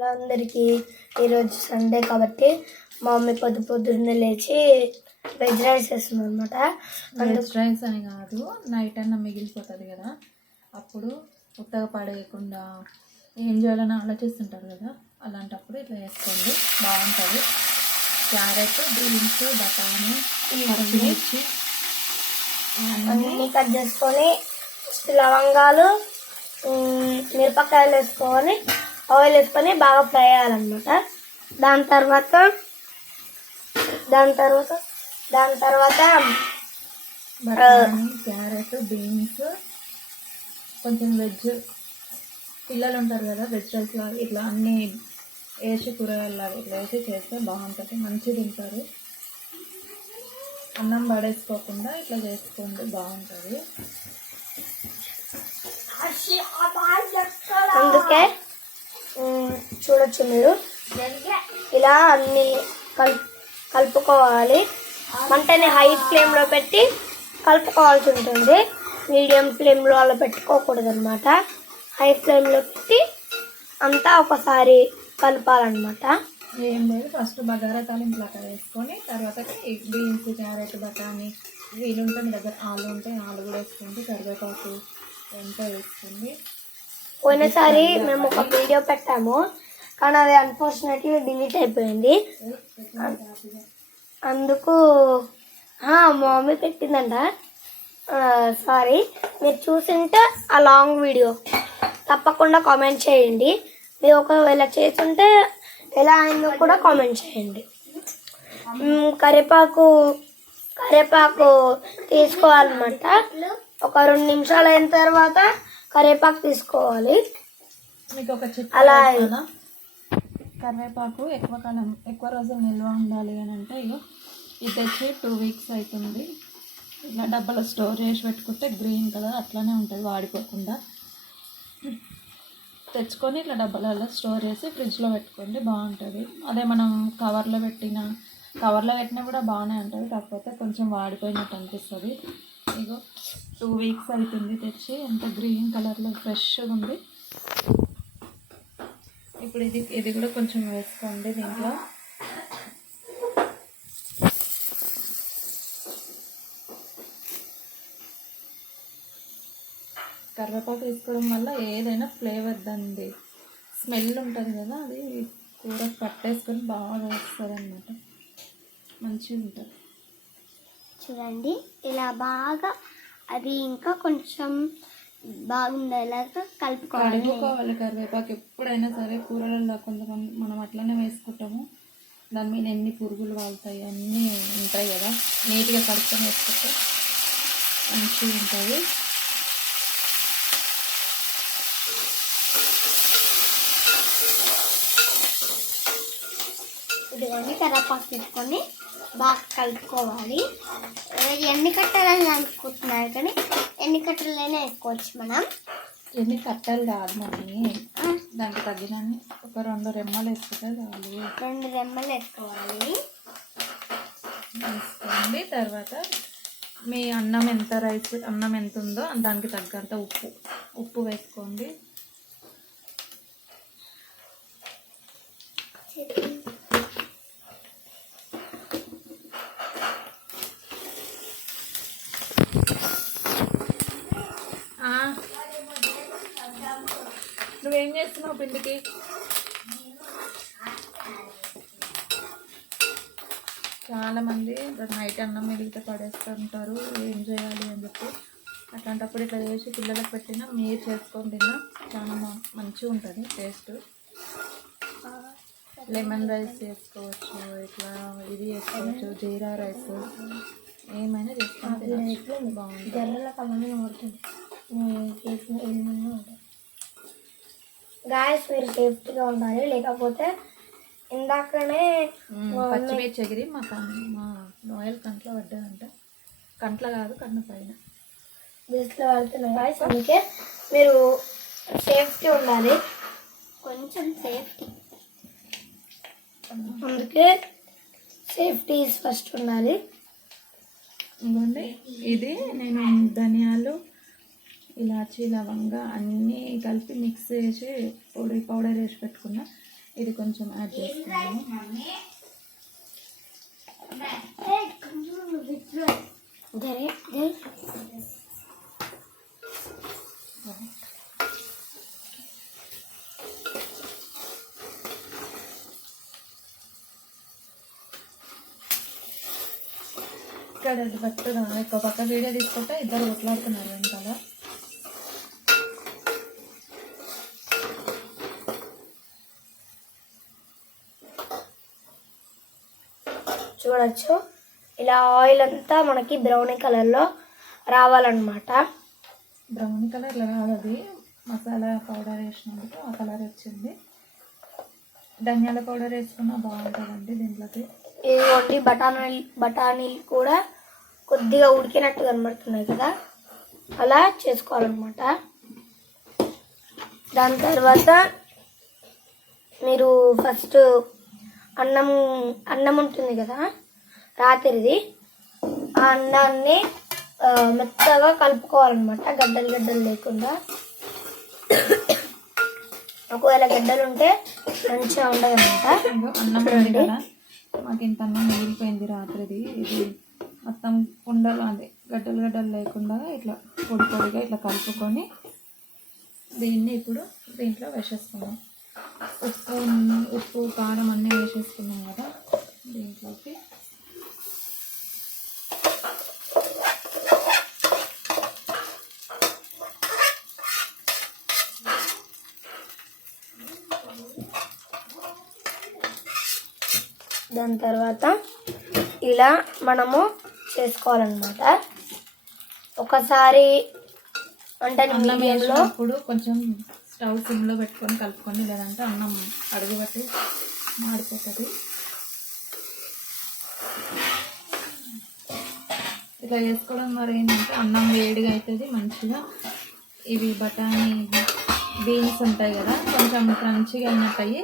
Hello అందరికీ, ఈరోజు Sunday కాబట్టి మా మమ్మీ పొద్దున్నే లేచి వెజ్ రైస్ వేస్తుంది అనమాట. వెజ్ రైస్ అని కాదు, నైట్ అన్న మిగిలిపోతుంది కదా, అప్పుడు ఉత్తగా పడేయకుండా ఏం చేయాలని ఆలోచిస్తుంటారు కదా, అలాంటప్పుడు ఇట్లా వేసుకోండి, బాగుంటుంది. క్యారెట్, బీన్స్, బఠానీ, పచ్చిమిర్చి అన్నీ కట్ చేసుకొని లవంగాలు, మిరపకాయలు వేసుకొని ఆయిల్ వేసుకొని బాగా ఫ్రై చేయాలన్నమాట. దాని తర్వాత బఠానీ, క్యారెట్, బీన్స్, కొంచెం వెజ్ పిల్లలు ఉంటారు కదా, వెజ్ రైస్ లాగా ఇట్లా అన్నీ వేసి కూరగాయలాగా ఇట్లా వేసి చేస్తే బాగుంటుంది, మంచిగా తింటారు. అన్నం పడేసుకోకుండా ఇట్లా చేసుకోండి, బాగుంటుంది. అందుకే చూడొచ్చు మీరు, ఇలా అన్ని కలుపుకోవాలి. మంటని హై ఫ్లేమ్లో పెట్టి కలుపుకోవాల్సి ఉంటుంది, మీడియం ఫ్లేమ్లో అలా పెట్టుకోకూడదు అనమాట. హై ఫ్లేమ్లో పెట్టి అంతా ఒకసారి కలపాలన్నమాట. ఏం లేదు, ఫస్ట్ బగారా తాలింపులు అక్కడ వేసుకొని తర్వాత బీన్స్, క్యారెట్, బఠానీ, వీలుంటే మీ దగ్గర ఆలు ఉంటే ఆలు కూడా వేసుకోండి, కరివేపాకు ఎంత వేసుకోండి. పోయినసారి మేము ఒక వీడియో పెట్టాము, కానీ అది అన్ఫార్చునేట్లీ డిలీట్ అయిపోయింది. అందుకు మా మమ్మీ పెట్టిందంట, సారీ. మీరు చూసింటే ఆ లాంగ్ వీడియో తప్పకుండా కామెంట్ చేయండి. మీరు ఒకవేళ చేస్తుంటే ఎలా అయిందో కూడా కామెంట్ చేయండి. కరివేపాకు తీసుకోవాలన్నమాట. ఒక 2 నిమిషాలు అయిన తర్వాత కరివేపాకు తీసుకోవాలి. మీకు ఒక చిప్ అలా కరివేపాకు ఎక్కువ రోజులు నిల్వ ఉండాలి అని అంటే, ఇది తెచ్చి 2 వీక్స్ అవుతుంది. ఇట్లా డబ్బాలో స్టోర్ చేసి పెట్టుకుంటే గ్రీన్ కలర్ అట్లానే ఉంటుంది, వాడిపోకుండా. తెచ్చుకొని ఇట్లా డబ్బాలలో స్టోర్ చేసి ఫ్రిడ్జ్లో పెట్టుకోండి, బాగుంటుంది. అదే మనం కవర్లో పెట్టినా కూడా బాగానే ఉంటుంది, కాకపోతే కొంచెం వాడిపోయినట్టు అనిపిస్తుంది. ఇగో 2 వీక్స్ అవుతుంది తెచ్చి, ఎంత గ్రీన్ కలర్లో ఫ్రెష్గా ఉంది. ఇప్పుడు ఇది కూడా కొంచెం వేసుకోండి దీంట్లో. కరివేపాకు వేసుకోవడం వల్ల ఏదైనా ఫ్లేవర్ దాన్ని స్మెల్ ఉంటుంది కదా, అది కూరకు పట్టేసుకొని బాగా వస్తుంది అన్నమాట, మంచిగా ఉంటుంది. చూడండి, ఇలా బాగా అది ఇంకా కొంచెం బాగుండేలాగా కలుపుకోవాలి. కరివేపాకు ఎప్పుడైనా సరే కూరలలో కొంతమంది మనం అట్లనే వేసుకుంటాము, దాని మీద ఎన్ని పురుగులు వాళ్తాయి అన్నీ ఉంటాయి కదా, నీట్గా కడుక్కొని వేసుకుంటే మంచిగా ఉంటుంది. ఇదిగోండి, కరివేపాకు తీసుకొని బాగా కలుపుకోవాలి. ఎన్ని కట్టాలని అనుకుంటున్నారు, కానీ ఎన్ని కట్టలైనా వేసుకోవచ్చు మనం. ఎన్ని కట్టలు కాదు మమ్మీ, దానికి తగ్గినన్ని ఒక 2 రెమ్మలు వేసుకుంటే చాలు. 2 రెమ్మలు వేసుకోవాలి. వేసుకోండి. తర్వాత మీ అన్నం ఎంత ఉందో దానికి తగ్గంత ఉప్పు వేసుకోండి. నువ్వేం చేస్తున్నావు పిండికి? చాలామంది నైట్ అన్నం మిగిలితే పడేస్తుంటారు, ఏం చేయాలి అని చెప్పి. అట్లాంటప్పుడు ఇట్లా చేసి పిల్లలకు పెట్టినా మీరు చేసుకొని తిన్నా చాలా మంచిగా ఉంటుంది టేస్ట్. లెమన్ రైస్ చేసుకోవచ్చు, ఇట్లా ఇది చేసుకోవచ్చు, జీరా రైస్, ఏమైనా చేసుకోవచ్చు, బాగుంటుంది. గాయస్, మీరు సేఫ్టీగా ఉండాలి, లేకపోతే ఇందాకనే పచ్చిమిర్చి ఎగిరి మా నోయల్ కంట్లో పడ్డాదంట. కంట్లో కాదు, కన్ను పైన దిస్లో వెళ్తున్నాయి గాయస్. అందుకే మీరు సేఫ్టీ ఉండాలి, కొంచెం సేఫ్టీ. అందుకే సేఫ్టీ ఫస్ట్ ఉండాలి. ఇదిగోండి, ఇది నేను ధనియాలు, ఇలాచీ, లవంగా అన్నీ కలిపి మిక్స్ చేసి పౌడర్ వేసి పెట్టుకున్నా. ఇది కొంచెం యాడ్ చేసుకున్నాము. ఇక్కడ గట్టిగా ఎక్కువ పక్క వీడియో తీసుకుంటే ఇద్దరు కొట్లాడుతున్నారు వెనకాల. చూడొచ్చు ఇలా ఆయిల్ అంతా మనకి బ్రౌన్ కలర్లో రావాలన్నమాట. బ్రౌన్ కలర్లో రాదు, అది మసాలా పౌడర్ వేసినందుకు ఆ కలర్ వచ్చింది. ధనియాల పౌడర్ వేసుకున్నా బాగుంటుందండి దీంట్లోకి. ఇదిగోండి బఠానీలు కూడా కొద్దిగా ఉడికినట్టు కనబడుతున్నాయి కదా, అలా చేసుకోవాలన్నమాట. దాని తర్వాత మీరు ఫస్ట్ అన్నం ఉంటుంది కదా రాత్రిది, ఆ అన్నాన్ని మెత్తగా కలుపుకోవాలన్నమాట, గడ్డలు లేకుండా. ఒకవేళ గడ్డలు ఉంటే మంచిగా ఉండదు అనమాట. అన్నం ఉంది కదా, మాకు ఇంత అన్నం మిగిలిపోయింది రాత్రిది. ఇది మొత్తం ఉండలు అదే గడ్డలు లేకుండా ఇట్లా పొడిగా ఇట్లా కలుపుకొని దీన్ని ఇప్పుడు దీంట్లో వేసేసుకున్నాం. ఉప్పు కారం అన్నీ వేసేసుకున్నాం కదా దీంట్లోకి. దాని తర్వాత ఇలా మనము చేసుకోవాలన్నమాట. ఒకసారి అంటే అన్నం వేసినప్పుడు కొంచెం స్టవ్ సిమ్లో పెట్టుకొని కలుపుకొని, లేదంటే అన్నం అడుగు పట్టి మాడిపోతుంది. ఇట్లా చేసుకోవడం ద్వారా ఏంటంటే అన్నం వేడిగా అవుతుంది మంచిగా. ఇవి బఠానీ బీన్స్ ఉంటాయి కదా, కొంచెం క్రంచిగా అయినట్టు అయ్యి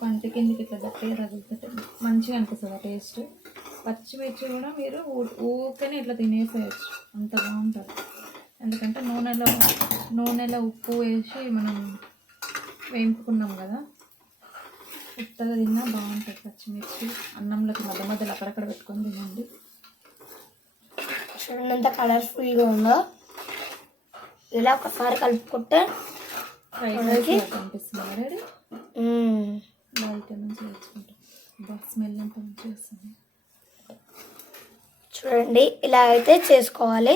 పంట కిందకి ఇట్లా గట్టిగా తగులుతుంది, మంచిగా అనిపిస్తుంది ఆ టేస్ట్. పచ్చిమిర్చి కూడా మీరు ఊరికనే ఇట్లా తినేసేయచ్చు, అంత బాగుంటుంది. ఎందుకంటే నూనెలో ఉప్పు వేసి మనం వేయించుకున్నాం కదా, ఉత్తగా తిన్నా బాగుంటుంది పచ్చిమిర్చి. అన్నంలోకి మధ్యలో అక్కడక్కడ పెట్టుకొని తినండి. చూడండి ఎంత కలర్ఫుల్గా ఉందో. ఇలా ఒకసారి కలుపుకుంటే కనిపిస్తుంది రెడీ. బయట నుంచి తెచ్చుకుంటాం, స్మెల్ అంతా మంచిగా వస్తుంది. చూడండి ఇలా అయితే చేసుకోవాలి.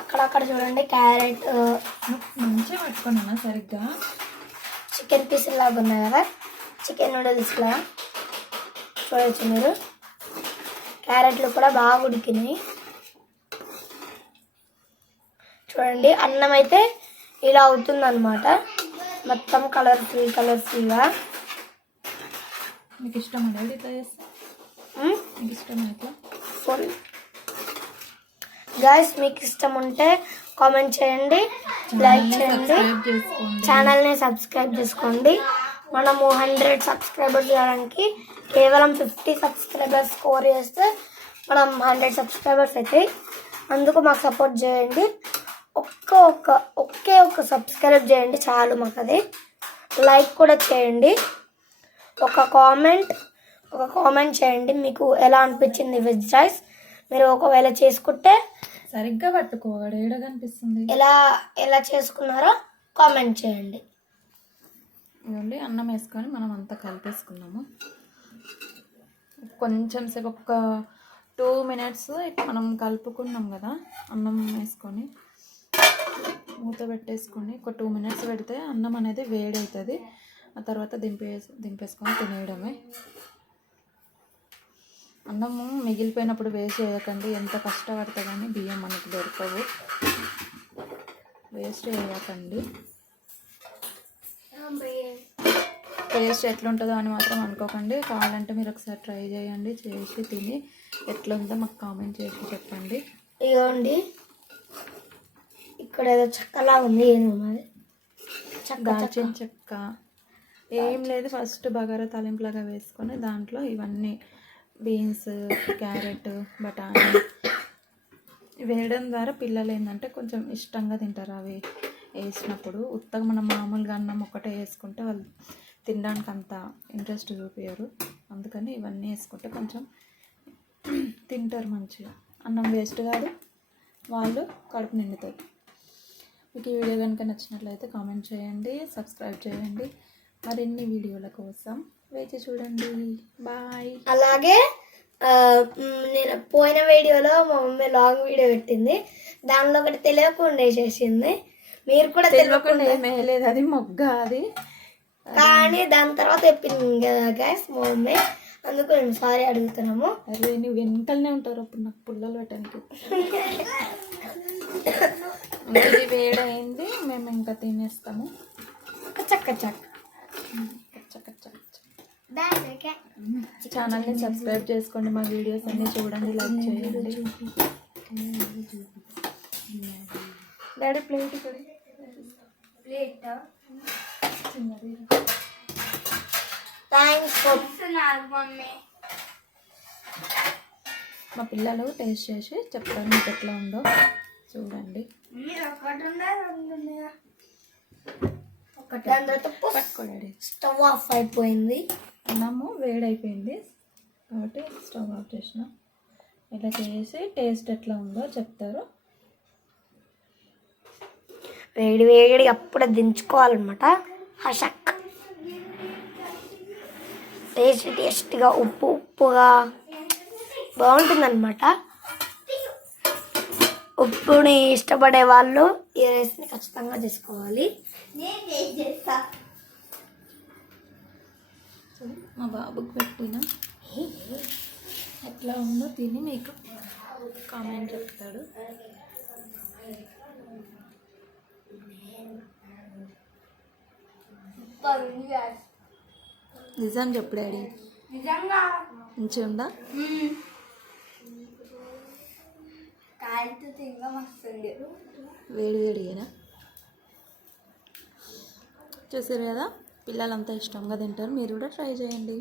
అక్కడక్కడ చూడండి క్యారెట్ మంచిగా పెట్టుకున్నాను సరిగ్గా. చికెన్ పీసులు లాగా ఉన్నాయి కదా, చికెన్ నూడిల్స్లా చూడవచ్చు మీరు. క్యారెట్లు కూడా బాగా ఉడికినాయి. చూడండి అన్నం అయితే ఇలా అవుతుందన్నమాట, మొత్తం కలర్ఫుల్గా. మీకు ఇష్టం అండి ఇట్లా చేస్తా? మీకు ఇష్టం అయితే ఫుల్ గైస్, మీకు ఇష్టం ఉంటే కామెంట్ చేయండి, లైక్ చేయండి, ఛానల్ని సబ్స్క్రైబ్ చేసుకోండి. మనము 100 సబ్స్క్రైబర్స్ చేయడానికి కేవలం 50 సబ్స్క్రైబర్స్ స్కోర్ చేస్తే మనం 100 సబ్స్క్రైబర్స్ అవుతాయి. అందుకు మాకు సపోర్ట్ చేయండి. ఒకే ఒక్క సబ్స్క్రైబ్ చేయండి చాలు మాకు. అది లైక్ కూడా చేయండి. ఒక కామెంట్ చేయండి మీకు ఎలా అనిపించింది వెజ్ రైస్. మీరు ఒకవేళ చేసుకుంటే సరిగ్గా పట్టుకోవాలి, ఏడ కనిపిస్తుంది. ఎలా చేసుకున్నారో కామెంట్ చేయండి. ఇవ్వండి అన్నం వేసుకొని మనం అంతా కలిపేసుకున్నాము. కొంచెం సేపు ఒక 2 minutes మనం కలుపుకున్నాం కదా, అన్నం వేసుకొని మూత పెట్టేసుకొని ఒక 2 minutes పెడితే అన్నం అనేది వేడి అవుతుంది. ఆ తర్వాత దింపేసుకొని తినేయడమే. అన్నము మిగిలిపోయినప్పుడు వేస్ట్ చేయకండి, ఎంత కష్టపడితే కానీ బియ్యం మనకు దొరకవు, వేస్ట్ చేయకండి. టేస్ట్ ఎట్లుంటుందో అని మాత్రం అనుకోకండి. కావాలంటే మీరు ఒకసారి ట్రై చేయండి, చేసి తిని ఎట్లుందో మాకు కామెంట్ చేసి చెప్పండి. ఇదిగోండి ఇక్కడ ఏదో చెక్కలా ఉంది, దాల్చిన చెక్క ఏం లేదు. ఫస్ట్ బగారా తాలింపులాగా వేసుకొని దాంట్లో ఇవన్నీ బీన్స్, క్యారెట్, బఠానీ వేయడం ద్వారా పిల్లలు ఏంటంటే కొంచెం ఇష్టంగా తింటారు అవి వేసినప్పుడు. ఉత్తగా మనం మామూలుగా అన్నం ఒక్కటే వేసుకుంటే వాళ్ళు తినడానికి అంత ఇంట్రెస్ట్ చూపించరు. అందుకని ఇవన్నీ వేసుకుంటే కొంచెం తింటారు మంచిగా. అన్నం వేస్ట్ కాదు, వాళ్ళు కడుపు నిండుతారు. మీకు ఈ వీడియో కనుక నచ్చినట్లయితే కామెంట్ చేయండి, సబ్స్క్రైబ్ చేయండి. మరిన్ని వీడియోల కోసం వేచి చూడండి. బాయ్. అలాగే నేను పోయిన వీడియోలో మా మమ్మీ లాంగ్ వీడియో పెట్టింది, దానిలో ఒకటి తెలియకుండా వేసేసింది. మీరు కూడా తెలియకుండా ఏం వేయలేదు, అది మొగ్గ అది. కానీ దాని తర్వాత చెప్పింది కదా గైస్ మా మమ్మీ, అందుకు మేము సారీ అడుగుతున్నాము. అరే నువ్వు వెనకలనే ఉంటారు అప్పుడు నాకు పుల్లలు పెట్టడానికి. ఇది వేడైంది, మేము ఇంకా తినేస్తాము. చక్క చక్క ఛానల్ని సబ్స్క్రైబ్ చేసుకోండి, మా వీడియోస్ అన్నీ చూడండి, లైక్ చేయండి. డాడీ ప్లేట్ ఇక్కడ మా పిల్లలు టేస్ట్ చేసి చెప్తారు మీకు ఎట్లా ఉందో చూడండి. పట్టుకోండి. స్టవ్ ఆఫ్ అయిపోయింది, అన్నము వేడైపోయింది కాబట్టి స్టవ్ ఆఫ్ చేసిన. ఇలా చేసి టేస్ట్ ఎట్లా ఉందో చెప్తారు. వేడి వేడి అప్పుడే దించుకోవాలన్నమాట. హషక్ టేస్ట్గా ఉప్పుగా బాగుంటుందన్నమాట. ఉప్పుని ఇష్టపడే వాళ్ళు ఈ రైస్ని ఖచ్చితంగా చేసుకోవాలి. మా బాబుకి పెట్టిన ఎట్లా ఉందో తిని మీకు కామెంట్ చెప్తాడు. నిజం చెప్పు డాడీ, మంచిగా ఉందా? వేడి వేడిగా చూసారు కదా, పిల్లలంతా ఇష్టంగా తింటారు. మీరు కూడా ట్రై చేయండి.